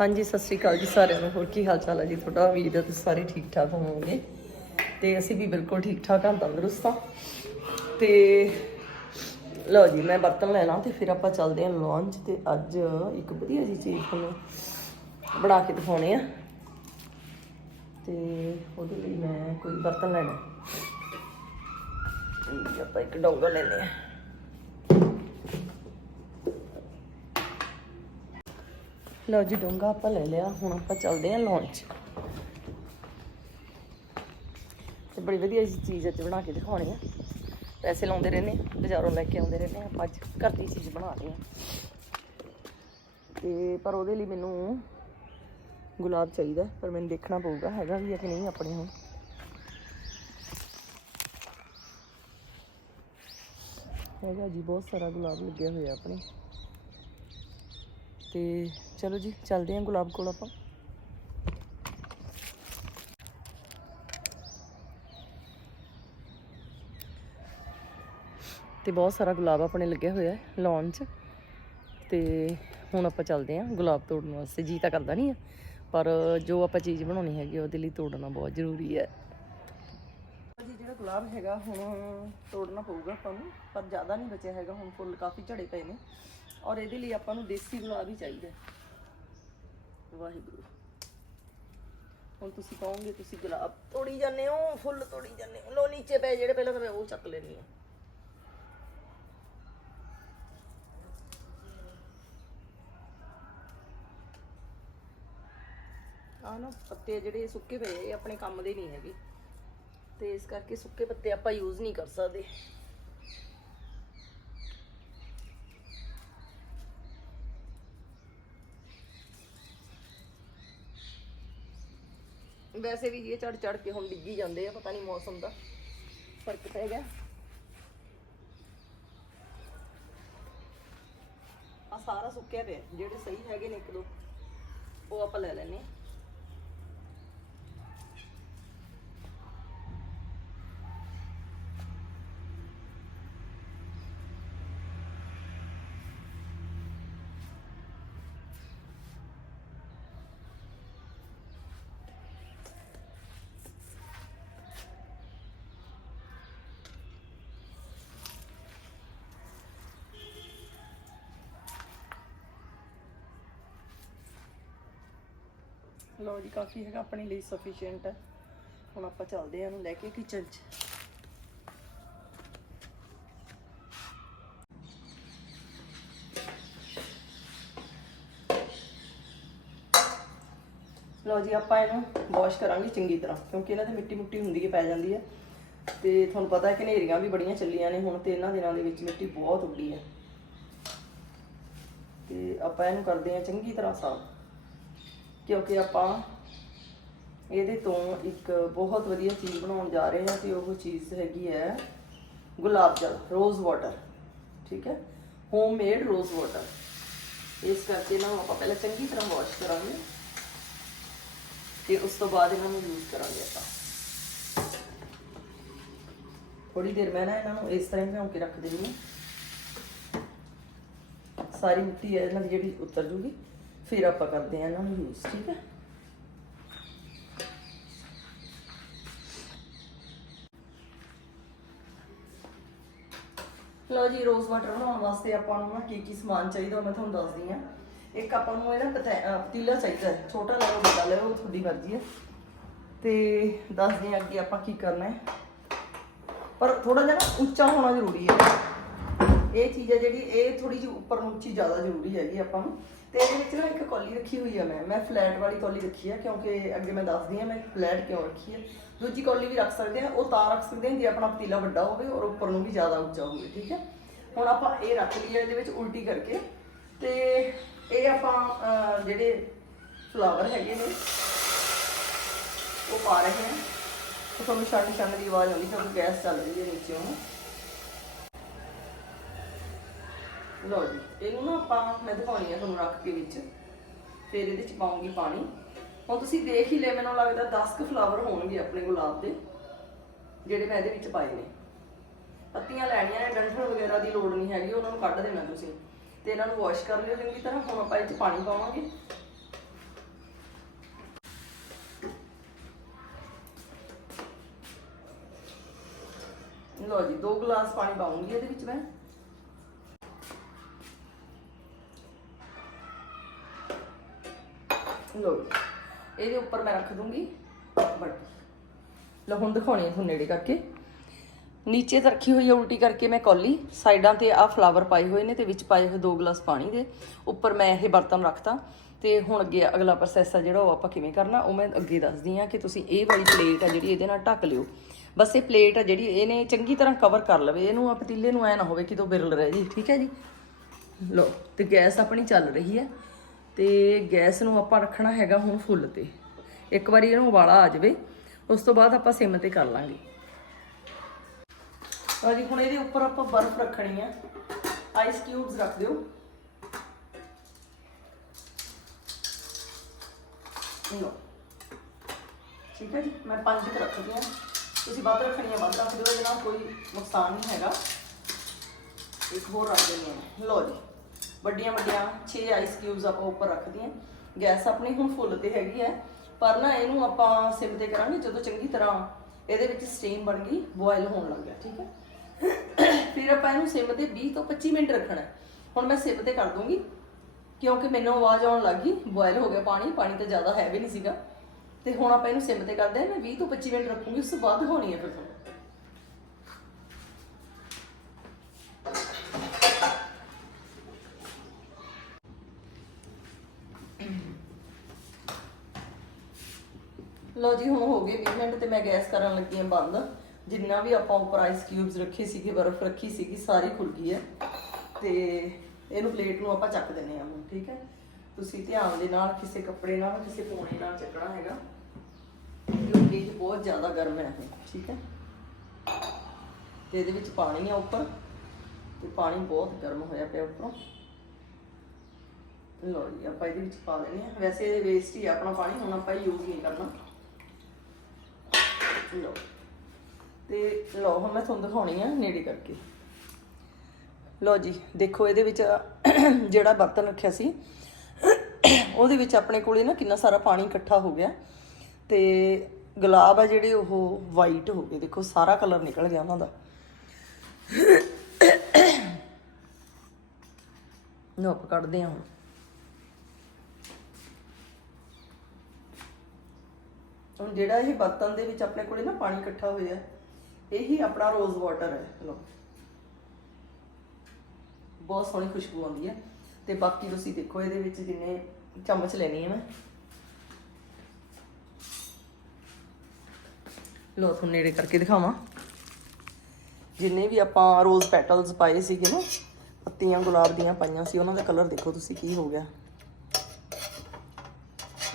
ਹਾਂਜੀ, ਸਤਿ ਸ੍ਰੀ ਅਕਾਲ ਜੀ ਸਾਰਿਆਂ ਨੂੰ। ਹੋਰ ਕੀ ਹਾਲ ਚਾਲ ਹੈ ਜੀ? ਤੁਹਾਡਾ ਉਮੀਦ ਹੈ ਤੁਸੀਂ ਸਾਰੇ ਠੀਕ ਠਾਕ ਹੋਵੋਗੇ। ਤੇ ਅਸੀਂ ਵੀ ਬਿਲਕੁਲ ਠੀਕ ਠਾਕ ਹਾਂ, ਤੰਦਰੁਸਤ ਹਾਂ। ਤੇ ਲਓ ਜੀ, ਮੈਂ ਬਰਤਨ ਲੈਣਾ ਲਾਂ ਤੇ ਫਿਰ ਆਪਾਂ ਚੱਲਦੇ ਹਾਂ ਲੌਂਜ ਤੇ ਅੱਜ ਇੱਕ ਵਧੀਆ ਜੀ ਚੀਜ਼ ਤੁਹਾਨੂੰ ਬਣਾ ਕੇ ਦਿਖਾਉਣੇ ਆ। ਤੇ ਉਹਦੇ ਲਈ ਮੈਂ ਕੋਈ ਬਰਤਨ ਲੈਣਾ। ਆਪਾਂ ਇੱਕ ਡੋਂਗਾ ਲੈਨੇ ਆ ਲਓ ਜੀ ਡੋਂਗਾ ਆਪਾਂ ਲੈ ਲਿਆ। ਹੁਣ ਆਪਾਂ ਚੱਲਦੇ ਹਾਂ ਲਾਂਚ ਤੇ ਬੜੀ ਵਧੀਆ ਜੀ ਚੀਜ਼ ਅੱਜ ਬਣਾ ਕੇ ਦਿਖਾਉਣੀ ਆ। ਪੈਸੇ ਲਾਉਂਦੇ ਰਹਿੰਦੇ ਆ, ਬਾਜ਼ਾਰੋਂ ਲੈ ਕੇ ਆਉਂਦੇ ਰਹਿੰਦੇ ਆ। ਆਪਾਂ ਅੱਜ ਘਰ ਦੀ ਚੀਜ਼ ਬਣਾ ਰਹੇ ਆ। ਤੇ ਪਰ ਉਹਦੇ ਲਈ ਮੈਨੂੰ ਗੁਲਾਬ ਚਾਹੀਦਾ ਪਰ ਮੈਨੂੰ ਦੇਖਣਾ ਪਊਗਾ ਹੈਗਾ ਵੀ ਹੈ ਕਿ ਨਹੀਂ ਆਪਣੇ ਹੁਣ। ਹੈਗਾ ਜੀ ਬਹੁਤ ਸਾਰਾ ਗੁਲਾਬ ਲੱਗਿਆ ਹੋਇਆ ਆਪਣੇ। ਤੇ ਚਲੋ ਜੀ, ਚੱਲਦੇ ਹਾਂ ਗੁਲਾਬ ਕੋਲ ਆਪਾਂ। ਤੇ ਬਹੁਤ ਸਾਰਾ ਗੁਲਾਬ ਆਪਣੇ ਲੱਗਿਆ ਹੋਇਆ ਹੈ lawn 'ਚ। ਤੇ ਹੁਣ ਆਪਾਂ ਚੱਲਦੇ ਹਾਂ ਗੁਲਾਬ ਤੋੜਨ ਵਾਸਤੇ। ਜੀ ਤਾਂ ਕਰਦਾ ਨਹੀਂ ਆ, ਪਰ ਜੋ ਆਪਾਂ ਚੀਜ਼ ਬਣਾਉਣੀ ਹੈਗੀ ਉਹਦੇ ਲਈ ਤੋੜਨਾ ਬਹੁਤ ਜ਼ਰੂਰੀ ਹੈ। ਜੀ, ਜਿਹੜਾ ਗੁਲਾਬ ਹੈਗਾ, ਹੁਣ ਤੋੜਨਾ ਪਊਗਾ ਆਪਾਂ ਨੂੰ, ਪਰ ਜ਼ਿਆਦਾ ਨਹੀਂ ਬਚਿਆ ਹੈਗਾ, ਹੁਣ ਫੁੱਲ ਕਾਫੀ ਝੜੇ ਪਏ ਨੇ। ਔਰ ਇਹਦੇ ਲਈ ਆਪਾਂ ਨੂੰ ਦੇਸੀ ਗੁਲਾਬ ਹੀ ਚਾਹੀਦਾ ਵਾਹਿਗੁਰੂ। ਹੁਣ ਤੁਸੀਂ ਕਹੋਗੇ, ਤੁਸੀਂ ਗੁਲਾਬ ਤੋੜੀ ਜਾਂਦੇ ਹੋ, ਫੁੱਲ ਤੋੜੀ ਜਾਂਦੇ ਹੋ। ਲੋ, ਨੀਚੇ ਪਏ ਜਿਹੜੇ ਪਹਿਲਾਂ ਤਾਂ ਮੈਂ ਉਹ ਚੱਕ ਲੈਣੀ ਆ ਆ ਨਾ ਪੱਤੇ ਜਿਹੜੇ ਸੁੱਕੇ ਪਏ ਇਹ ਆਪਣੇ ਕੰਮ ਦੇ ਨਹੀਂ ਹੈਗੇ। ਤੇ ਇਸ ਕਰਕੇ ਸੁੱਕੇ ਪੱਤੇ ਆਪਾਂ ਯੂਜ਼ ਨਹੀਂ ਕਰ ਸਕਦੇ। ਵੈਸੇ ਵੀ ਇਹ ਚੜ ਚੜ ਕੇ ਹੁਣ ਡਿੱਗੀ ਜਾਂਦੇ ਆ, ਪਤਾ ਨਹੀਂ ਮੌਸਮ ਦਾ ਫ਼ਰਕ ਪੈ ਗਿਆ। ਆ ਸਾਰਾ ਸੁੱਕਿਆ ਪਿਆ, ਜਿਹੜੇ ਸਹੀ ਹੈਗੇ ਨੇ ਇੱਕ ਦੋ, ਉਹ ਆਪਾਂ ਲੈ ਲੈਨੇ ਆ ਲਓ ਜੀ, ਕਾਫੀ ਹੈਗਾ ਆਪਣੇ ਲਈ ਸਫੀਸ਼ੀਐਂਟ ਹੈ। ਹੁਣ ਆਪਾਂ ਚੱਲਦੇ ਹਾਂ ਇਹਨੂੰ ਲੈ ਕੇ ਕਿਚਨ 'ਚ। ਲਓ ਜੀ, ਆਪਾਂ ਇਹਨੂੰ ਵਾਸ਼ ਕਰਾਂਗੇ ਚੰਗੀ ਤਰ੍ਹਾਂ, ਕਿਉਂਕਿ ਇਹਨਾਂ ਤੇ ਮਿੱਟੀ ਮੁੱਟੀ ਹੁੰਦੀ ਹੈ, ਪੈ ਜਾਂਦੀ ਹੈ। ਤੇ ਤੁਹਾਨੂੰ ਪਤਾ ਹੈ ਕਿ ਹਨੇਰੀਆਂ ਵੀ ਬੜੀਆਂ ਚੱਲੀਆਂ ਨੇ, ਹੁਣ ਤੇ ਇਹਨਾਂ ਦਿਨਾਂ ਦੇ ਵਿੱਚ ਮਿੱਟੀ ਬਹੁਤ ਉੱਡੀ ਹੈ। ਤੇ ਆਪਾਂ ਇਹਨੂੰ ਕਰਦੇ ਹਾਂ ਚੰਗੀ ਤਰ੍ਹਾਂ ਸਾਫ਼। ਕਿਉਂਕਿ ਆਪਾਂ ਇਹਦੇ ਤੋਂ ਇੱਕ ਬਹੁਤ ਵਧੀਆ ਚੀਜ਼ ਬਣਾਉਣ ਜਾ ਰਹੇ ਹਾਂ ਤੇ ਉਹ ਚੀਜ਼ ਹੈਗੀ ਹੈ ਗੁਲਾਬ ਜਲ ਰੋਜ਼ ਵਾਟਰ ਠੀਕ ਹੈ? ਹੋਮ ਮੇਡ ਰੋਜ਼ ਵਾਟਰ ਇਸ ਕਰਕੇ ਇਹਨਾਂ ਨੂੰ ਆਪਾਂ ਪਹਿਲਾਂ ਚੰਗੀ ਤਰ੍ਹਾਂ ਵਾਸ਼ ਕਰਾਂਗੇ ਤੇ ਉਸ ਤੋਂ ਬਾਅਦ ਇਹਨਾਂ ਨੂੰ ਯੂਜ਼ ਕਰਾਂਗੇ ਆਪਾਂ। ਥੋੜੀ ਦੇਰ ਮੈਂ ਨਾ ਇਹਨਾਂ ਨੂੰ ਇਸ ਤਰ੍ਹਾਂ ਭਿਉਂ ਕੇ ਰੱਖ ਦੇਣੀ ਸਾਰੀ ਮਿੱਟੀ ਹੈ ਇਹਨਾਂ ਦੀ ਜਿਹੜੀ ਉਤਰ ਜੂਗੀ। ਫਿਰ ਆਪਾਂ ਕਰਦੇ ਹਾਂ ਇਹਨਾਂ ਨੂੰ ਯੂਜ਼ ਠੀਕ ਹੈ? ਲਓ ਜੀ ਰੋਜ਼ ਵਾਟਰ ਬਣਾਉਣ ਵਾਸਤੇ ਆਪਾਂ ਨੂੰ ਨਾ ਕੀ ਕੀ ਸਮਾਨ ਚਾਹੀਦਾ ਮੈਂ ਤੁਹਾਨੂੰ ਦੱਸਦੀ ਹਾਂ। ਇੱਕ ਆਪਾਂ ਨੂੰ ਇਹ ਨਾ ਪਤੈ- ਪਤੀਲਾ ਚਾਹੀਦਾ ਹੈ, ਛੋਟਾ ਲਓ, ਵੱਡਾ ਲਓ, ਤੁਹਾਡੀ ਮਰਜ਼ੀ ਹੈ। ਤੇ ਦੱਸਦੀ ਹਾਂ ਅੱਗੇ ਆਪਾਂ ਕੀ ਕਰਨਾ ਹੈ। ਪਰ ਥੋੜਾ ਜਿਹਾ ਨਾ ਉੱਚਾ ਹੋਣਾ ਜ਼ਰੂਰੀ ਹੈ। ਇਹ ਚੀਜ਼ ਹੈ ਜਿਹੜੀ, ਇਹ ਥੋੜੀ ਜਿਹੀ ਉੱਪਰ ਨੂੰ ਉੱਚੀ ਜ਼ਿਆਦਾ ਜ਼ਰੂਰੀ ਹੈਗੀ ਆਪਾਂ ਨੂੰ। ਤੇ ਇਹਦੇ ਵਿੱਚ ਨਾ ਇੱਕ ਕੌਲੀ ਰੱਖੀ ਹੋਈ ਆ ਮੈਂ। ਮੈਂ ਫਲੈਟ ਵਾਲੀ ਕੌਲੀ ਰੱਖੀ ਆ, ਕਿਉਂਕਿ ਅੱਗੇ ਮੈਂ ਦੱਸਦੀ ਹਾਂ ਮੈਂ ਫਲੈਟ ਕਿਉਂ ਰੱਖੀ ਹੈ ਦੂਜੀ ਕੌਲੀ ਵੀ ਰੱਖ ਸਕਦੇ ਹਾਂ ਉਹ ਤਾਂ ਰੱਖ ਸਕਦੇ ਹਾਂ ਜੇ ਆਪਣਾ ਪਤੀਲਾ ਵੱਡਾ ਹੋਵੇ ਔਰ ਉੱਪਰ ਨੂੰ ਵੀ ਜ਼ਿਆਦਾ ਉੱਚਾ ਹੋਵੇ, ਠੀਕ ਹੈ ਹੁਣ ਆਪਾਂ ਇਹ ਰੱਖ ਲਈਏ ਇਹਦੇ ਵਿੱਚ ਉਲਟੀ ਕਰਕੇ। ਤੇ ਇਹ ਆਪਾਂ ਜਿਹੜੇ ਫਲਾਵਰ ਹੈਗੇ ਨੇ, ਉਹ ਪਾ ਰਹੇ ਹਾਂ ਤੁਹਾਨੂੰ ਛੰਡ ਛੰਡ ਦੀ ਆਵਾਜ਼ ਆਉਂਦੀ, ਕਿਉਂਕਿ ਗੈਸ ਚੱਲ ਰਹੀ ਹੈ ਨੀਚੇ ਨੂੰ ਲਓ ਜੀ, ਇਹਨੂੰ ਨਾ ਆਪਾਂ ਮੈਂ ਦਿਖਾਉਣੀ ਆ ਤੁਹਾਨੂੰ ਰੱਖ ਕੇ ਵਿੱਚ। ਫਿਰ ਇਹਦੇ ਚ ਪਾਉਂਗੀ ਪਾਣੀ। ਹੁਣ ਤੁਸੀਂ ਦੇਖ ਹੀ ਲਿਆ, ਮੈਨੂੰ ਲੱਗਦਾ 10 ਕੁ ਫਲਾਵਰ ਹੋਣਗੇ ਆਪਣੇ ਗੁਲਾਬ ਦੇ, ਜਿਹੜੇ ਮੈਂ ਇਹਦੇ ਵਿੱਚ ਪਾਏ ਨੇ। ਪੱਤੀਆਂ ਲੈਣੀਆਂ ਨੇ, ਡੰਠਲ ਵਗੈਰਾ ਦੀ ਲੋੜ ਨਹੀਂ ਹੈਗੀ, ਉਹਨਾਂ ਨੂੰ ਕੱਢ ਦੇਣਾ ਤੁਸੀਂ। ਤੇ ਇਹਨਾਂ ਨੂੰ ਵਾਸ਼ ਕਰ ਲਿਓ ਚੰਗੀ ਤਰ੍ਹਾਂ, ਹੁਣ ਆਪਾਂ ਇਹ 'ਚ ਪਾਣੀ ਪਾਵਾਂਗੇ। ਲਓ ਜੀ 2 ਗਲਾਸ ਪਾਣੀ ਪਾਉਂਗੀ ਇਹਦੇ ਵਿੱਚ ਮੈਂ। ਲਓ ਇਹਦੇ ਉੱਪਰ ਮੈਂ ਰੱਖ ਦੂੰਗੀ ਬਟ ਲਓ, ਹੁਣ ਦਿਖਾਉਣੀ ਹੈ ਤੁਹਾਨੂੰ ਨੇੜੇ ਕਰਕੇ। ਨੀਚੇ ਤਾਂ ਰੱਖੀ ਹੋਈ ਹੈ ਉਲਟੀ ਕਰਕੇ ਮੈਂ ਕੌਲੀ। ਸਾਈਡਾਂ ਤੇ ਆਹ ਫਲਾਵਰ ਪਾਏ ਹੋਏ ਨੇ ਤੇ ਵਿੱਚ ਪਾਏ ਹੋਏ 2 ਗਲਾਸ ਪਾਣੀ ਦੇ। ਉੱਪਰ ਮੈਂ ਇਹ ਬਰਤਨ ਰੱਖਤਾ। ਤੇ ਹੁਣ ਅੱਗੇ ਅਗਲਾ ਪ੍ਰੋਸੈਸ ਆ ਜਿਹੜਾ ਉਹ ਆਪਾਂ ਕਿਵੇਂ ਕਰਨਾ, ਉਹ ਮੈਂ ਅੱਗੇ ਦੱਸਦੀ ਆ ਕਿ ਤੁਸੀਂ ਇਹ ਵਾਲੀ ਪਲੇਟ ਆ ਜਿਹੜੀ ਇਹਦੇ ਨਾਲ ਢੱਕ ਲਿਓ। ਬਸ ਇਹ ਪਲੇਟ ਆ ਜਿਹੜੀ ਇਹਨੇ ਚੰਗੀ ਤਰ੍ਹਾਂ ਕਵਰ ਕਰ ਲਵੇ। ਇਹਨੂੰ ਆ ਪਤੀਲੇ ਨੂੰ ਐ ਨਾ ਹੋਵੇ ਕਿ ਤੋਂ ਬਿਰਲ ਰਹਿ ਜੀ ਠੀਕ ਹੈ ਜੀ? ਲੋ ਤੇ ਗੈਸ ਆਪਣੀ ਚੱਲ ਰਹੀ ਹੈ ਤੇ ਗੈਸ ਨੂੰ ਆਪਾਂ ਰੱਖਣਾ ਹੈਗਾ ਹੁਣ ਫੁੱਲ ਤੇ। ਇੱਕ ਵਾਰੀ ਇਹਨੂੰ ਉਬਾਲਾ ਆ ਜਾਵੇ, ਉਸ ਤੋਂ ਬਾਅਦ ਆਪਾਂ ਸਿਮ ਤੇ ਕਰ ਲਾਂਗੇ। ਆ ਜੀ, ਹੁਣ ਇਹਦੇ ਉੱਪਰ ਆਪਾਂ ਬਰਫ਼ ਰੱਖਣੀ ਆ। ਆਈਸ ਕਿਊਬਸ ਰੱਖ ਦਿਓ। ਲਓ। ਠੀਕ ਹੈ ਜੀ, ਮੈਂ ਪੰਜ ਕੁ ਰੱਖਦੀ ਆ ਤੁਸੀਂ ਵੱਧ ਰੱਖਣੀ ਆ, ਵੱਧ ਰੱਖ ਦਿਓ, ਇਹਦੇ ਨਾਲ ਕੋਈ ਨੁਕਸਾਨ ਨਹੀਂ ਹੈਗਾ। ਇੱਕ ਹੋਰ ਰੱਖ ਦਿੰਦੇ ਹਾਂ। ਲਓ ਜੀ। ਵੱਡੀਆਂ ਵੱਡੀਆਂ 6 ਆਈਸ ਕਿਊਬਸ ਆਪਾਂ ਉੱਪਰ ਰੱਖਦੀਆਂ ਗੈਸ ਆਪਣੀ ਹੁਣ ਫੁੱਲ ਤੇ ਹੈਗੀ ਹੈ। ਪਰ ਨਾ ਇਹਨੂੰ ਆਪਾਂ ਸਿਮ ਤੇ ਕਰਾਂਗੇ, ਜਦੋਂ ਚੰਗੀ ਤਰ੍ਹਾਂ ਇਹਦੇ ਵਿੱਚ ਸਟੀਮ ਬਣ ਗਈ ਬੋਇਲ ਹੋਣ ਲੱਗ ਗਿਆ, ਠੀਕ ਹੈ। ਫਿਰ ਆਪਾਂ ਇਹਨੂੰ ਸਿਮ ਤੇ 20 ਤੋਂ 25 ਮਿੰਟ ਰੱਖਣਾ ਹੁਣ ਮੈਂ ਸਿਮ ਤੇ ਕਰ ਦੂੰਗੀ, ਕਿਉਂਕਿ ਮੈਨੂੰ ਆਵਾਜ਼ ਆਉਣ ਲੱਗ ਗਈ ਬੋਇਲ ਹੋ ਗਿਆ ਪਾਣੀ ਪਾਣੀ ਤਾਂ ਜ਼ਿਆਦਾ ਹੈ ਵੀ ਨਹੀਂ ਸੀਗਾ। ਤੇ ਹੁਣ ਆਪਾਂ ਇਹਨੂੰ ਸਿਮ ਤੇ ਕਰਦੇ ਹਾਂ, ਮੈਂ 20 ਤੋਂ 25 ਮਿੰਟ ਰੱਖੂੰਗੀ, ਉਸ ਤੋਂ ਬਾਅਦ ਹੋਣੀ ਹੈ ਫਿਰ ਤੁਹਾਨੂੰ ਜੀ, ਹੁਣ ਹੋ ਗਏ 20 ਮਿੰਟ ਤੇ ਮੈਂ ਗੈਸ ਕਰਨ ਲੱਗੀ ਹਾਂ ਬੰਦ। ਜਿੰਨਾ ਵੀ ਆਪਾਂ ਉੱਪਰ ਆਈਸ ਕਿਊਬਸ ਰੱਖੇ ਸੀਗੇ, ਬਰਫ਼ ਰੱਖੀ ਸੀਗੀ, ਸਾਰੀ ਖੁੱਲ ਗਈ ਹੈ। ਤੇ ਇਹਨੂੰ ਪਲੇਟ ਨੂੰ ਆਪਾਂ ਚੱਕ ਦਿੰਨੇ ਆ ਹੁਣ, ਠੀਕ ਹੈ? ਤੁਸੀਂ ਧਿਆਨ ਦੇ ਨਾਲ ਕਿਸੇ ਕੱਪੜੇ ਨਾਲ, ਕਿਸੇ ਪੋਣੇ ਨਾਲ ਚੱਕਣਾ ਹੈਗਾ। ਕਿਉਂਕਿ ਇਹ ਬਹੁਤ ਜ਼ਿਆਦਾ ਗਰਮ ਹੈ ਇਹ, ਠੀਕ ਹੈ? ਤੇ ਇਹਦੇ ਵਿੱਚ ਪਾਣੀ ਆ ਉੱਪਰ। ਤੇ ਪਾਣੀ ਬਹੁਤ ਗਰਮ ਹੋਇਆ ਪਿਆ ਉੱਪਰੋਂ। ਲੋ ਜੀ, ਆਪਾਂ ਇਹਦੇ ਵਿੱਚ ਪਾ ਦੇਣੇ ਆ ਵੈਸੇ ਵੇਸਟ ਹੀ ਆ ਆਪਣਾ ਪਾਣੀ, ਹੁਣ ਆਪਾਂ ਯੂਜ਼ ਨਹੀਂ ਕਰਨਾ। ਲੋ ਤੇ ਲੋ ਹੁਣ ਮੈਂ ਤੁਹਾਨੂੰ ਦਿਖਾਉਣੀ ਆ ਨੇੜੇ ਕਰਕੇ। ਲਓ ਜੀ, ਦੇਖੋ ਇਹਦੇ ਵਿੱਚ, ਜਿਹੜਾ ਬਰਤਨ ਰੱਖਿਆ ਸੀ, ਉਹਦੇ ਵਿੱਚ ਆਪਣੇ ਕੋਲੇ ਨਾ ਕਿੰਨਾ ਸਾਰਾ ਪਾਣੀ ਇਕੱਠਾ ਹੋ ਗਿਆ। ਤੇ ਗੁਲਾਬ ਆ ਜਿਹੜੇ, ਉਹ ਵਾਈਟ ਹੋ ਗਏ। ਦੇਖੋ, ਸਾਰਾ ਕਲਰ ਨਿਕਲ ਗਿਆ ਉਹਨਾਂ ਦਾ। ਨੂੰ ਕੱਢਦੇ ਹਾਂ ਹੁਣ। ਹੁਣ ਜਿਹੜਾ ਇਹ ਬਰਤਨ ਦੇ ਵਿੱਚ ਆਪਣੇ ਕੋਲੇ ਨਾ ਪਾਣੀ ਇਕੱਠਾ ਹੋਇਆ, ਇਹੀ ਆਪਣਾ ਰੋਜ਼ ਵਾਟਰ ਹੈ ਲੋ ਬਹੁਤ ਸੋਹਣੀ ਖੁਸ਼ਬੂ ਆਉਂਦੀ ਹੈ। ਤੇ ਬਾਕੀ ਤੁਸੀਂ ਦੇਖੋ ਇਹਦੇ ਵਿੱਚ ਜਿੰਨੇ ਚਮਚ ਲੈਣੀ ਹੈ ਮੈਂ। ਲੋ ਤੁਹਾਨੂੰ ਨੇੜੇ ਕਰਕੇ ਦਿਖਾਵਾਂ। ਜਿੰਨੇ ਵੀ ਆਪਾਂ ਰੋਜ਼ ਪੈਟਲਸ ਪਾਏ ਸੀਗੇ ਨਾ, ਪੱਤੀਆਂ ਗੁਲਾਬ ਦੀਆਂ ਪਾਈਆਂ ਸੀ, ਉਹਨਾਂ ਦਾ ਕਲਰ ਦੇਖੋ ਤੁਸੀਂ ਕੀ ਹੋ ਗਿਆ।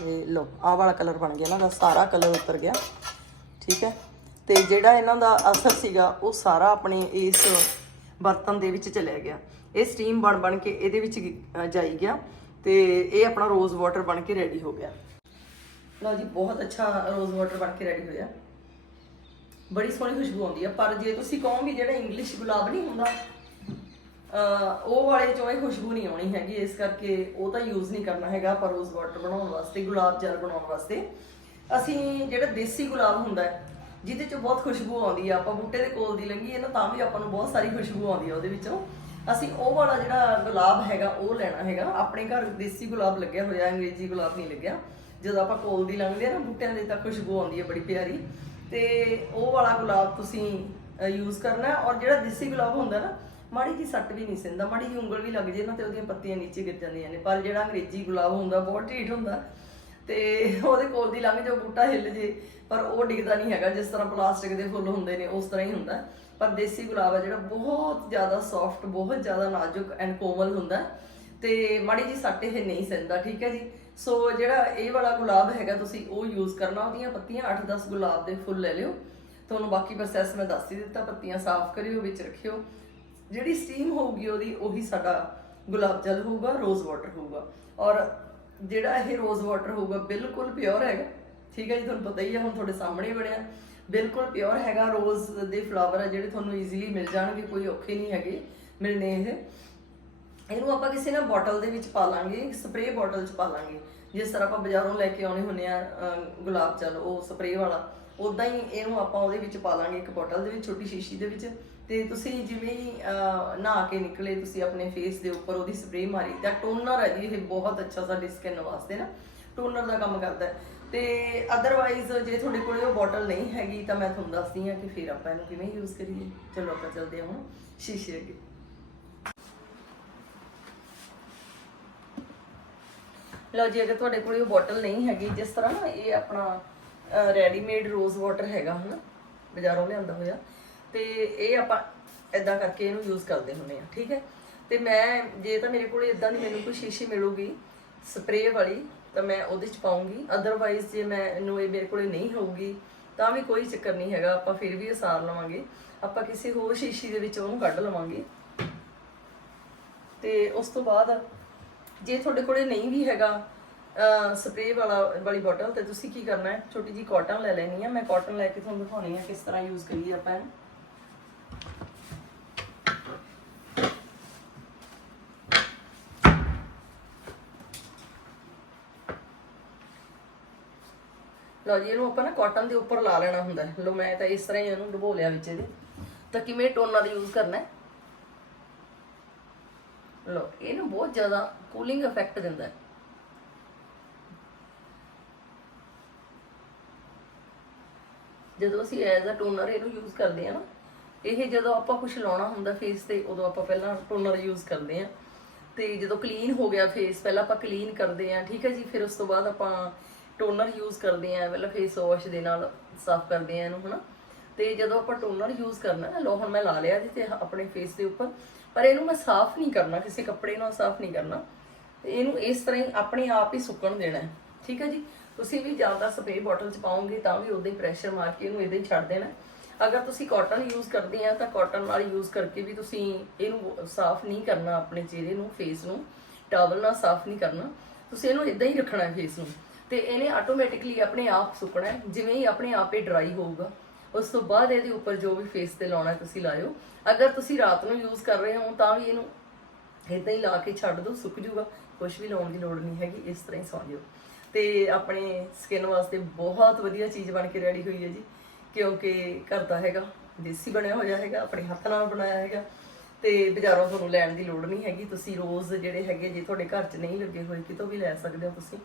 ਤੇ ਲੋ ਆਹ ਵਾਲਾ ਕਲਰ ਬਣ ਗਿਆ, ਇਹਨਾਂ ਦਾ ਸਾਰਾ ਕਲਰ ਉਤਰ ਗਿਆ, ਠੀਕ ਹੈ? ਤੇ ਜਿਹੜਾ ਇਹਨਾਂ ਦਾ ਅਸਰ ਸੀਗਾ, ਉਹ ਸਾਰਾ ਆਪਣੇ ਇਸ ਬਰਤਨ ਦੇ ਵਿੱਚ ਚਲਿਆ ਗਿਆ। ਇਹ ਸਟੀਮ ਬਣ ਬਣ ਕੇ ਇਹਦੇ ਵਿੱਚ ਜਾਈ ਗਿਆ ਤੇ ਇਹ ਆਪਣਾ ਰੋਜ਼ ਵਾਟਰ ਬਣ ਕੇ ਰੈਡੀ ਹੋ ਗਿਆ। ਲਓ ਜੀ, ਬਹੁਤ ਅੱਛਾ ਰੋਜ਼ ਵਾਟਰ ਬਣ ਕੇ ਰੈਡੀ ਹੋਇਆ। ਬੜੀ ਸੋਹਣੀ ਖੁਸ਼ਬੂ ਆਉਂਦੀ ਆ, ਪਰ ਜੇ ਤੁਸੀਂ ਕਹੋ ਵੀ ਜਿਹੜਾ ਇੰਗਲਿਸ਼ ਗੁਲਾਬ ਨਹੀਂ ਹੁੰਦਾ ਉਹ ਵਾਲੇ ਚੋਂ ਇਹ ਖੁਸ਼ਬੂ ਨਹੀਂ ਆਉਣੀ ਹੈਗੀ, ਇਸ ਕਰਕੇ ਉਹ ਤਾਂ ਯੂਜ਼ ਨਹੀਂ ਕਰਨਾ ਹੈਗਾ ਪਰ ਰੋਜ਼ ਵਾਟਰ ਬਣਾਉਣ ਵਾਸਤੇ, ਗੁਲਾਬ ਜਲ ਬਣਾਉਣ ਵਾਸਤੇ। ਅਸੀਂ ਜਿਹੜਾ ਦੇਸੀ ਗੁਲਾਬ ਹੁੰਦਾ ਹੈ, ਜਿਹਦੇ ਚੋਂ ਬਹੁਤ ਖੁਸ਼ਬੂ ਆਉਂਦੀ ਆ, ਆਪਾਂ ਬੂਟੇ ਦੇ ਕੋਲ ਦੀ ਲੰਗੀ ਨਾ, ਤਾਂ ਵੀ ਆਪਾਂ ਨੂੰ ਬਹੁਤ ਸਾਰੀ ਖੁਸ਼ਬੂ ਆਉਂਦੀ ਆ ਉਹਦੇ ਵਿੱਚੋਂ। ਅਸੀਂ ਉਹ ਵਾਲਾ ਜਿਹੜਾ ਗੁਲਾਬ ਹੈਗਾ, ਉਹ ਲੈਣਾ ਹੈਗਾ। ਆਪਣੇ ਘਰ ਦੇਸੀ ਗੁਲਾਬ ਲੱਗਿਆ ਹੋਇਆ, ਅੰਗਰੇਜ਼ੀ ਗੁਲਾਬ ਨਹੀਂ ਲੱਗਿਆ। ਜਦੋਂ ਆਪਾਂ ਕੋਲ ਦੀ ਲੰਘਦੇ ਆ ਨਾ, ਬੂਟਿਆਂ ਦੇ ਤਾਂ ਖੁਸ਼ਬੂ ਆਉਂਦੀ ਹੈ ਬੜੀ ਪਿਆਰੀ। ਤੇ ਉਹ ਵਾਲਾ ਗੁਲਾਬ ਤੁਸੀਂ ਯੂਜ਼ ਕਰਨਾ ਔਰ ਜਿਹੜਾ ਦੇਸੀ ਗੁਲਾਬ ਹੁੰਦਾ ਨਾ ਮਾੜੀ ਜੀ ਸੱਟ ਵੀ ਨਹੀਂ ਸਿੰਦਾ, ਮਾੜੀ ਜੀ ਉਂਗਲ ਵੀ ਲੱਗ ਜੇ ਨਾ ਤੇ ਉਹਦੀਆਂ ਪੱਤੀਆਂ ਨੀਚੇ ਗਿਰ ਜਾਂਦੀਆਂ ਨੇ, ਪਰ ਜਿਹੜਾ ਅੰਗਰੇਜ਼ੀ ਗੁਲਾਬ ਹੁੰਦਾ, ਬਹੁਤ ਢੀਠ ਹੁੰਦਾ ਤੇ ਉਹਦੇ ਕੋਲ ਦੀ ਲੰਘ ਜਾਓ, ਬੂਟਾ ਹਿੱਲ ਜੇ, ਪਰ ਉਹ ਡਿੱਗਦਾ ਨਹੀਂ ਹੈਗਾ, ਜਿਸ ਤਰ੍ਹਾਂ ਪਲਾਸਟਿਕ ਦੇ ਫੁੱਲ ਹੁੰਦੇ ਨੇ, ਉਸ ਤਰ੍ਹਾਂ ਹੀ ਹੁੰਦਾ। ਪਰ ਦੇਸੀ ਗੁਲਾਬ ਹੈ ਜਿਹੜਾ, ਬਹੁਤ ਜ਼ਿਆਦਾ ਸੌਫਟ ਬਹੁਤ ਜ਼ਿਆਦਾ ਨਾਜ਼ੁਕ ਐਂਡ ਕੋਮਲ ਹੁੰਦਾ ਤੇ ਮਾੜੀ ਜੀ ਸੱਟ ਇਹ ਨਹੀਂ ਸਿੰਦਾ, ਠੀਕ ਹੈ ਜੀ? ਸੋ ਜਿਹੜਾ ਇਹ ਵਾਲਾ ਗੁਲਾਬ ਹੈਗਾ, ਤੁਸੀਂ ਉਹ ਯੂਜ਼ ਕਰਨਾ, ਉਹਦੀਆਂ ਪੱਤੀਆਂ 8-10 ਗੁਲਾਬ ਦੇ ਫੁੱਲ ਲੈ ਲਿਓ। ਤੁਹਾਨੂੰ ਬਾਕੀ ਪ੍ਰੋਸੈਸ ਮੈਂ ਦੱਸ ਹੀ ਦਿੱਤਾ, ਪੱਤੀਆਂ ਸਾਫ਼ ਕਰਿਓ, ਵਿੱਚ ਰੱਖਿਓ। ਜਿਹੜੀ ਸਟੀਮ ਹੋਊਗੀ ਉਹਦੀ, ਉਹੀ ਸਾਡਾ ਗੁਲਾਬ ਜਲ ਹੋਊਗਾ ਰੋਜ਼ ਵਾਟਰ ਹੋਊਗਾ। ਔਰ ਜਿਹੜਾ ਇਹ ਰੋਜ਼ ਵਾਟਰ ਹੋਊਗਾ, ਬਿਲਕੁਲ ਪਿਓਰ ਹੈਗਾ। ਠੀਕ ਹੈ ਜੀ, ਤੁਹਾਨੂੰ ਪਤਾ ਹੀ ਹੈ ਹੁਣ ਤੁਹਾਡੇ ਸਾਹਮਣੇ ਹੀ ਬਣਿਆ। ਬਿਲਕੁਲ ਪਿਓਰ ਹੈਗਾ ਰੋਜ਼ ਦੇ ਫਲਾਵਰ ਆ ਜਿਹੜੇ ਤੁਹਾਨੂੰ ਈਜ਼ੀਲੀ ਮਿਲ ਜਾਣਗੇ, ਕੋਈ ਔਖੇ ਨਹੀਂ ਹੈਗੇ ਮਿਲਨੇ ਇਹ। ਇਹਨੂੰ ਆਪਾਂ ਕਿਸੇ ਨਾ ਬੋਟਲ ਦੇ ਵਿੱਚ ਪਾ ਲਾਂਗੇ ਸਪਰੇਅ ਬੋਟਲ 'ਚ ਪਾ ਲਾਂਗੇ। ਜਿਸ ਤਰ੍ਹਾਂ ਆਪਾਂ ਬਾਜ਼ਾਰੋਂ ਲੈ ਕੇ ਆਉਣੇ ਹੁੰਨੇ ਆ ਗੁਲਾਬ ਜਲ, ਉਹ ਸਪਰੇਅ ਵਾਲਾ। ਉਦਾਂ ਹੀ ਇਹਨੂੰ ਆਪਾਂ ਉਹਦੇ ਵਿੱਚ ਪਾ ਲਾਂਗੇ ਇੱਕ ਬੋਟਲ ਦੇ ਵਿੱਚ, ਛੋਟੀ ਸ਼ੀਸ਼ੀ ਦੇ ਵਿੱਚ। ਤੇ ਤੁਸੀਂ ਜਿਵੇਂ ਹੀ ਨਹਾ ਕੇ ਨਿਕਲੇ, ਤੁਸੀਂ ਆਪਣੇ ਫੇਸ ਦੇ ਉੱਪਰ ਉਹਦੀ ਸਪਰੇਅ ਮਾਰੀ, ਤਾਂ ਟੋਨਰ ਹੈ ਜੀ, ਇਹ ਬਹੁਤ ਅੱਛਾ ਸਾਡੀ ਸਕਿਨ ਵਾਸਤੇ ਨਾ ਟੋਨਰ ਦਾ ਕੰਮ ਕਰਦਾ ਹੈ। ਤੇ ਅਦਰਵਾਈਜ਼ ਜੇ ਤੁਹਾਡੇ ਕੋਲੇ ਉਹ ਬੋਟਲ ਨਹੀਂ ਹੈਗੀ, ਤਾਂ ਮੈਂ ਤੁਹਾਨੂੰ ਦੱਸਦੀ ਹਾਂ ਕਿ ਫਿਰ ਆਪਾਂ ਇਹਨੂੰ ਕਿਵੇਂ ਯੂਜ਼ ਕਰੀਏ। ਚਲੋ, ਆਪਾਂ ਚੱਲਦੇ ਹਾਂ ਹੁਣ ਸ਼ੀਸ਼ੇ ਅੱਗੇ। ਲਓ ਜੀ, ਅਗਰ ਤੁਹਾਡੇ ਕੋਲ ਉਹ ਬੋਟਲ ਨਹੀਂ ਹੈਗੀ, ਜਿਸ ਤਰ੍ਹਾਂ ਨਾ ਇਹ ਆਪਣਾ ਰੈਡੀਮੇਡ ਰੋਜ਼ ਵਾਟਰ ਹੈਗਾ, ਹਨਾ? ਬਾਜ਼ਾਰੋਂ ਲਿਆਂਦਾ ਹੋਇਆ। ਤੇ ਇਹ ਆਪਾਂ ਇਦਾਂ ਕਰਕੇ ਇਹਨੂੰ ਯੂਜ਼ ਕਰਦੇ ਹੁੰਦੇ ਆ ਠੀਕ ਹੈ? ਤੇ ਮੈਂ, ਜੇ ਤਾਂ ਮੇਰੇ ਕੋਲ ਇਦਾਂ ਦੀ ਮੈਨੂੰ ਕੋਈ ਸ਼ੀਸ਼ੀ ਮਿਲੂਗੀ ਸਪਰੇਅ ਵਾਲੀ, ਤਾਂ ਮੈਂ ਉਹਦੇ ਚ ਪਾਉਂਗੀ। ਅਦਰਵਾਈਜ਼ ਜੇ ਮੈਂ ਇਹਨੂੰ ਇਹ ਮੇਰੇ ਕੋਲੇ ਨਹੀਂ ਹੋਊਗੀ, ਤਾਂ ਵੀ ਕੋਈ ਚੱਕਰ ਨਹੀਂ ਹੈਗਾ, ਆਪਾਂ ਫਿਰ ਵੀ ਉਸਾਰ ਲਵਾਂਗੇ। ਆਪਾਂ ਕਿਸੇ ਹੋਰ ਸ਼ੀਸ਼ੀ ਦੇ ਵਿੱਚ ਉਹਨੂੰ ਕੱਢ ਲਵਾਂਗੇ। ਤੇ ਉਸ ਤੋਂ ਬਾਅਦ, ਜੇ ਤੁਹਾਡੇ ਕੋਲੇ ਨਹੀਂ ਵੀ ਹੈਗਾ ਸਪਰੇਅ ਵਾਲਾ, ਵਾਲੀ ਬੋਟਲ ਤੇ ਤੁਸੀਂ ਕੀ ਕਰਨਾ ਹੈ? ਛੋਟੀ ਜੀ ਕਾਟਨ ਲੈ ਲੈਣੀ ਹੈ ਮੈਂ ਕਾਟਨ ਲੈ ਕੇ ਤੁਹਾਨੂੰ ਦਿਖਾਉਣੀ ਹੈ ਕਿਸ ਤਰ੍ਹਾਂ ਯੂਜ਼ ਕਰੀਏ ਆਪਾਂ ਇਹਨੂੰ। ਲਓ ਜੀ, ਇਹਨੂੰ ਆਪਾਂ ਨਾ ਕਾਟਨ ਦੇ ਉੱਪਰ ਲਾ ਲੈਣਾ ਹੁੰਦਾ ਹੈ। ਲਓ, ਮੈਂ ਤਾਂ ਇਸ ਤਰ੍ਹਾਂ ਹੀ ਇਹਨੂੰ ਡੁਬੋ ਲਿਆ ਵਿੱਚ ਇਹਦੇ। ਤਾਂ ਕਿਵੇਂ ਟੋਨਰ ਯੂਜ਼ ਕਰਨਾ ਹੈ? ਲੋ ਇਹਨੂੰ ਬਹੁਤ ਜ਼ਿਆਦਾ ਕੂਲਿੰਗ ਇਫੈਕਟ ਦਿੰਦਾ ਹੈ। ਜਦੋਂ ਅਸੀਂ ਐਜ਼ ਅ ਟੋਨਰ ਇਹਨੂੰ ਯੂਜ਼ ਕਰਦੇ ਆ ਨਾ ਇਹ ਜਦੋਂ ਆਪਾਂ ਕੁਝ ਲਾਉਣਾ ਹੁੰਦਾ ਫੇਸ ਤੇ, ਉਦੋਂ ਆਪਾਂ ਪਹਿਲਾਂ ਟੋਨਰ ਯੂਜ਼ ਕਰਦੇ ਆ ਤੇ ਜਦੋਂ ਕਲੀਨ ਹੋ ਗਿਆ ਫੇਸ ਪਹਿਲਾਂ ਆਪਾਂ ਕਲੀਨ ਕਰਦੇ ਆ ਠੀਕ ਹੈ ਜੀ? ਫਿਰ ਉਸ ਤੋਂ ਬਾਅਦ ਆਪਾਂ ਟੋਨਰ ਯੂਜ਼ ਕਰਦੇ ਆ ਪਹਿਲਾਂ ਫੇਸ ਵਾਸ਼ ਦੇ ਨਾਲ ਸਾਫ਼ ਕਰਦੇ ਆ ਇਹਨੂੰ, ਹਨਾ? ਤੇ ਜਦੋਂ ਆਪਾਂ ਟੋਨਰ ਯੂਜ਼ ਕਰਨਾ ਨਾ ਲੋ ਹੁਣ ਮੈਂ ਲਾ ਲਿਆ ਜੀ ਤੇ ਆਪਣੇ ਫੇਸ ਦੇ ਉੱਪਰ। ਪਰ ਇਹਨੂੰ ਮੈਂ ਸਾਫ਼ ਨਹੀਂ ਕਰਨਾ, ਕਿਸੇ ਕੱਪੜੇ ਨਾਲ ਸਾਫ਼ ਨਹੀਂ ਕਰਨਾ। ਤੇ ਇਹਨੂੰ ਇਸ ਤਰ੍ਹਾਂ ਹੀ ਆਪਣੇ ਆਪ ਹੀ ਸੁੱਕਣ ਦੇਣਾ ਹੈ, ਠੀਕ ਹੈ ਜੀ? ਤੁਸੀਂ ਵੀ ਜ਼ਿਆਦਾ ਸਪਰੇਅ ਬੋਟਲ ਚ ਪਾਓਗੇ ਤਾਂ ਵੀ ਉਦਾਂ ਪ੍ਰੈਸ਼ਰ ਮਾਰ ਕੇ ਇਹਨੂੰ ਇਹਦੇ ਛੱਡ ਦੇਣਾ ਅਗਰ ਤੁਸੀਂ ਕਾਟਨ ਯੂਜ਼ ਕਰਦੇ ਆ ਤਾਂ ਕਾਟਨ ਨਾਲ ਯੂਜ਼ ਕਰਕੇ ਵੀ ਤੁਸੀਂ ਇਹਨੂੰ ਸਾਫ਼ ਨਹੀਂ ਕਰਨਾ ਆਪਣੇ ਚਿਹਰੇ ਨੂੰ ਫੇਸ ਨੂੰ ਟਾਵਲ ਨਾਲ ਸਾਫ਼ ਨਹੀਂ ਕਰਨਾ। ਤੁਸੀਂ ਇਹਨੂੰ ਇਦਾਂ ਹੀ ਰੱਖਣਾ ਹੈ ਫੇਸ ਨੂੰ। ਤੇ ਇਹਨੇ ਆਟੋਮੈਟਿਕਲੀ ਆਪਣੇ ਆਪ ਸੁੱਕਣਾ ਹੈ, ਜਿਵੇਂ ਹੀ ਆਪਣੇ ਆਪ ਇਹ ਡਰਾਈ ਹੋਊਗਾ। ਉਸ ਤੋਂ ਬਾਅਦ ਇਹਦੇ ਉੱਪਰ ਜੋ ਵੀ ਫੇਸ ਤੇ ਲਾਉਣਾ ਤੁਸੀਂ ਲਾਇਓ। ਅਗਰ ਤੁਸੀਂ ਰਾਤ ਨੂੰ ਯੂਜ਼ ਕਰ ਰਹੇ ਹੋ, ਤਾਂ ਵੀ ਇਹਨੂੰ ਇਦਾਂ ਹੀ ਲਾ ਕੇ ਛੱਡ ਦਿਓ, ਸੁੱਕ ਜੂਗਾ ਕੁਝ ਵੀ ਲਾਉਣ ਦੀ ਲੋੜ ਨਹੀਂ ਹੈਗੀ, ਇਸ ਤਰ੍ਹਾਂ ਹੀ ਸੌਂ ਜਿਓ। ਤੇ ਆਪਣੇ ਸਕਿਨ ਵਾਸਤੇ ਬਹੁਤ ਵਧੀਆ ਚੀਜ਼ ਬਣ ਕੇ ਰੈਡੀ ਹੋਈ ਹੈ ਜੀ। ਕਿਉਂਕਿ ਘਰ ਦਾ ਹੈਗਾ, ਦੇਸੀ ਬਣਿਆ ਹੋਇਆ ਹੈਗਾ, ਆਪਣੇ ਹੱਥ ਨਾਲ ਬਣਾਇਆ ਹੈਗਾ। ਤੇ ਬਾਜ਼ਾਰੋਂ ਤੁਹਾਨੂੰ ਲੈਣ ਦੀ ਲੋੜ ਨਹੀਂ ਹੈਗੀ, ਤੁਸੀਂ ਰੋਜ਼ ਜਿਹੜੇ ਹੈਗੇ, ਜੇ ਤੁਹਾਡੇ ਘਰ 'ਚ ਨਹੀਂ ਲੱਗੇ ਹੋਏ, ਕਿਤੋਂ ਵੀ ਲੈ ਸਕਦੇ ਹੋ ਤੁਸੀਂ।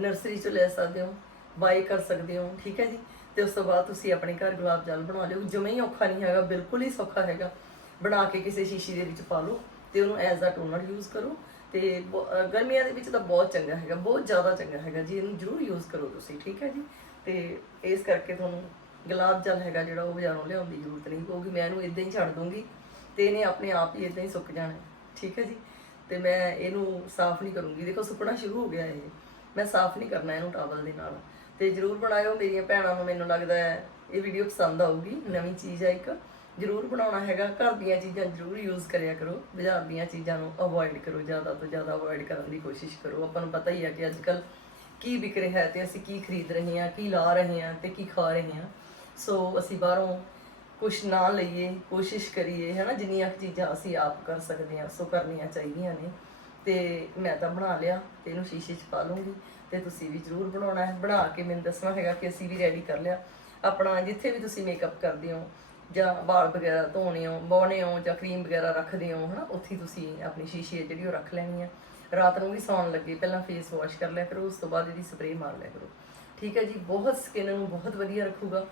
ਨਰਸਰੀ 'ਚੋਂ ਲੈ ਸਕਦੇ ਹੋ ਬਾਈ ਕਰ ਸਕਦੇ ਹੋ, ਠੀਕ ਹੈ ਜੀ? ਤੇ ਉਸ ਤੋਂ ਬਾਅਦ ਤੁਸੀਂ ਆਪਣੇ ਘਰ ਗੁਲਾਬ ਜਲ ਬਣਾ ਲਿਓ। ਜਿਵੇਂ ਹੀ ਔਖਾ ਨਹੀਂ ਹੈਗਾ, ਬਿਲਕੁਲ ਹੀ ਸੌਖਾ ਹੈਗਾ। ਬਣਾ ਕੇ ਕਿਸੇ ਸ਼ੀਸ਼ੀ ਦੇ ਵਿੱਚ ਪਾ ਲਓ ਤੇ ਉਹਨੂੰ ਐਜ਼ ਅ ਟੋਨਰ ਯੂਜ਼ ਕਰੋ। ਤੇ ਬਹੁ- ਗਰਮੀਆਂ ਦੇ ਵਿੱਚ ਤਾਂ ਬਹੁਤ ਚੰਗਾ ਹੈਗਾ, ਬਹੁਤ ਜ਼ਿਆਦਾ ਚੰਗਾ ਹੈਗਾ ਜੀ। ਇਹਨੂੰ ਜ਼ਰੂਰ ਯੂਜ਼ ਕਰੋ ਤੁਸੀਂ, ਠੀਕ ਹੈ ਜੀ? ਤੇ ਇਸ ਕਰਕੇ ਤੁਹਾਨੂੰ ਗੁਲਾਬ ਜਲ ਹੈਗਾ ਜਿਹੜਾ ਉਹ ਬਾਜ਼ਾਰੋਂ ਲਿਆਉਣ ਦੀ ਜ਼ਰੂਰਤ ਨਹੀਂ ਪਊਗੀ ਮੈਂ ਇਹਨੂੰ ਇਦਾਂ ਹੀ ਛੱਡ ਦੂੰਗੀ ਤੇ ਇਹਨੇ ਆਪਣੇ ਆਪ ਹੀ ਇਦਾਂ ਹੀ ਸੁੱਕ ਜਾਣਾ ਠੀਕ ਹੈ ਜੀ? ਤੇ ਮੈਂ ਇਹਨੂੰ ਸਾਫ਼ ਨਹੀਂ ਕਰੂੰਗੀ। ਦੇਖੋ, ਸੁੱਕਣਾ ਸ਼ੁਰੂ ਹੋ ਗਿਆ ਇਹ। ਮੈਂ ਸਾਫ਼ ਨਹੀਂ ਕਰਨਾ ਇਹਨੂੰ ਟਾਵਲ ਦੇ ਨਾਲ। ਤੇ ਜਰੂਰ ਬਣਾਇਓ, ਮੇਰੀਆਂ ਭੈਣਾਂ ਨੂੰ ਮੈਨੂੰ ਲੱਗਦਾ ਹੈ ਇਹ ਵੀਡੀਓ ਪਸੰਦ ਆਊਗੀ, ਨਵੀਂ ਚੀਜ਼ ਹੈ ਇੱਕ। ਜਰੂਰ ਬਣਾਉਣਾ ਹੈਗਾ, ਘਰ ਦੀਆਂ ਚੀਜ਼ਾਂ ਜਰੂਰ ਯੂਜ਼ ਕਰਿਆ ਕਰੋ। ਬਾਜ਼ਾਰ ਦੀਆਂ ਚੀਜ਼ਾਂ ਨੂੰ ਅਵੋਇਡ ਕਰੋ, ਜ਼ਿਆਦਾ ਤੋਂ ਜ਼ਿਆਦਾ ਅਵੋਇਡ ਕਰਨ ਦੀ ਕੋਸ਼ਿਸ਼ ਕਰੋ। ਆਪਾਂ ਨੂੰ ਪਤਾ ਹੀ ਹੈ ਕਿ ਅੱਜ ਕੱਲ ਕੀ ਵਿਕ ਰਿਹਾ ਹੈ ਤੇ ਅਸੀਂ ਕੀ ਖਰੀਦ ਰਹੇ ਹਾਂ, ਕੀ ਲਾ ਰਹੇ ਹਾਂ ਤੇ ਕੀ ਖਾ ਰਹੇ ਹਾਂ। ਸੋ ਅਸੀਂ ਬਾਹਰੋਂ ਕੁਛ ਨਾ ਲਈਏ, ਕੋਸ਼ਿਸ਼ ਕਰੀਏ ਹੈ ਨਾ ਜਿੰਨੀਆਂ ਕੁ ਚੀਜ਼ਾਂ ਅਸੀਂ ਆਪ ਕਰ ਸਕਦੇ ਹਾਂ, ਸੋ ਕਰਨੀਆਂ ਚਾਹੀਦੀਆਂ ਨੇ। ਤੇ ਮੈਂ ਤਾਂ ਬਣਾ ਲਿਆ ਤੇ ਇਹਨੂੰ ਸ਼ੀਸ਼ੇ 'ਚ ਪਾ ਲੂੰਗੀ ਤੇ ਤੁਸੀਂ ਵੀ ਜ਼ਰੂਰ ਬਣਾਉਣਾ ਹੈ। ਬਣਾ ਕੇ ਮੈਨੂੰ ਦੱਸਣਾ ਹੈਗਾ ਕਿ ਅਸੀਂ ਵੀ ਰੈਡੀ ਕਰ ਲਿਆ। ਆਪਣਾ ਜਿੱਥੇ ਵੀ ਤੁਸੀਂ ਮੇਕਅਪ ਕਰਦੇ ਹੋ ਜਾਂ ਵਾਲ ਵਗੈਰਾ ਧੋਣੇ ਹੋ, ਬੋਣੇ ਹੋ ਜਾਂ ਕਰੀਮ ਵਗੈਰਾ ਰੱਖਦੇ ਹੋ, ਹਨਾ, ਉੱਥੇ ਤੁਸੀਂ ਆਪਣੀ ਸ਼ੀਸ਼ੇ ਹੈ ਜਿਹੜੀ ਉਹ ਰੱਖ ਲੈਣੀ ਆ ਰਾਤ ਨੂੰ ਵੀ ਸੌਣ ਲੱਗੇ, ਪਹਿਲਾਂ ਫੇਸ ਵਾਸ਼ ਕਰ ਲਿਆ ਕਰੋ, ਉਸ ਤੋਂ ਬਾਅਦ ਇਹਦੀ ਸਪਰੇਅ ਮਾਰ ਲਿਆ ਕਰੋ। ਠੀਕ ਹੈ ਜੀ, ਬਹੁਤ ਸਕਿਨ ਨੂੰ ਬਹੁਤ ਵਧੀਆ ਰੱਖੂਗਾ।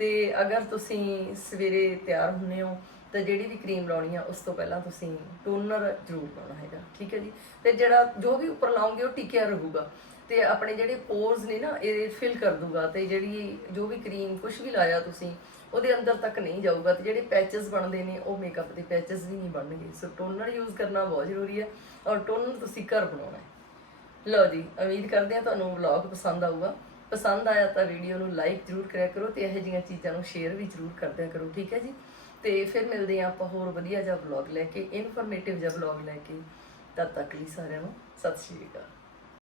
ਤੇ ਅਗਰ ਤੁਸੀਂ ਸਵੇਰੇ ਤਿਆਰ ਹੁੰਨੇ ਹੋ, ਤਾਂ ਜਿਹੜੀ ਵੀ ਕਰੀਮ ਲਾਉਣੀ ਆ, ਉਸ ਤੋਂ ਪਹਿਲਾਂ ਤੁਸੀਂ ਟੋਨਰ ਜ਼ਰੂਰ ਪਾਉਣਾ ਹੈਗਾ, ਠੀਕ ਹੈ ਜੀ? ਤੇ ਜਿਹੜਾ ਜੋ ਵੀ ਉੱਪਰ ਲਾਉਂਗੇ, ਉਹ ਟਿਕਿਆ ਰਹੂਗਾ। ਤੇ ਆਪਣੇ ਜਿਹੜੇ ਪੋਰਸ ਨੇ ਨਾ, ਇਹ ਫਿਲ ਕਰ ਦੂਗਾ ਤੇ ਜਿਹੜੀ ਜੋ ਵੀ ਕਰੀਮ ਕੁਝ ਵੀ ਲਾਇਆ ਤੁਸੀਂ, ਉਹਦੇ ਅੰਦਰ ਤੱਕ ਨਹੀਂ ਜਾਊਗਾ ਤੇ ਜਿਹੜੇ ਪੈਚਸ ਬਣਦੇ ਨੇ, ਉਹ ਮੇਕਅਪ ਦੇ ਪੈਚਸ ਵੀ ਨਹੀਂ ਬਣਨਗੇ। ਸੋ ਟੋਨਰ ਯੂਜ਼ ਕਰਨਾ ਬਹੁਤ ਜ਼ਰੂਰੀ ਹੈ ਔਰ ਟੋਨਰ ਤੁਸੀਂ ਘਰ ਬਣਾਉਣਾ ਹੈ। ਲਓ ਜੀ, ਉਮੀਦ ਕਰਦੇ ਹਾਂ ਤੁਹਾਨੂੰ ਵਲੌਗ ਪਸੰਦ ਆਊਗਾ। ਪਸੰਦ ਆਇਆ ਤਾਂ ਵੀਡੀਓ ਨੂੰ ਲਾਈਕ ਜਰੂਰ ਕਰਿਆ ਕਰੋ ਤੇ ਇਹੋ ਜਿਹੀਆਂ ਚੀਜ਼ਾਂ ਨੂੰ ਸ਼ੇਅਰ ਵੀ ਜਰੂਰ ਕਰਦਿਆ ਕਰੋ, ਠੀਕ ਹੈ ਜੀ? ਤੇ ਫਿਰ ਮਿਲਦੇ ਹਾਂ ਆਪਾਂ ਹੋਰ ਵਧੀਆ ਜਿਹਾ ਵਲੌਗ ਲੈ ਕੇ ਇਨਫੋਰਮੇਟਿਵ ਜਿਹਾ ਵਲੌਗ ਲੈ ਕੇ। ਤਦ ਤੱਕ ਲਈ ਸਾਰਿਆਂ ਨੂੰ ਸਤਿ ਸ਼੍ਰੀ ਅਕਾਲ।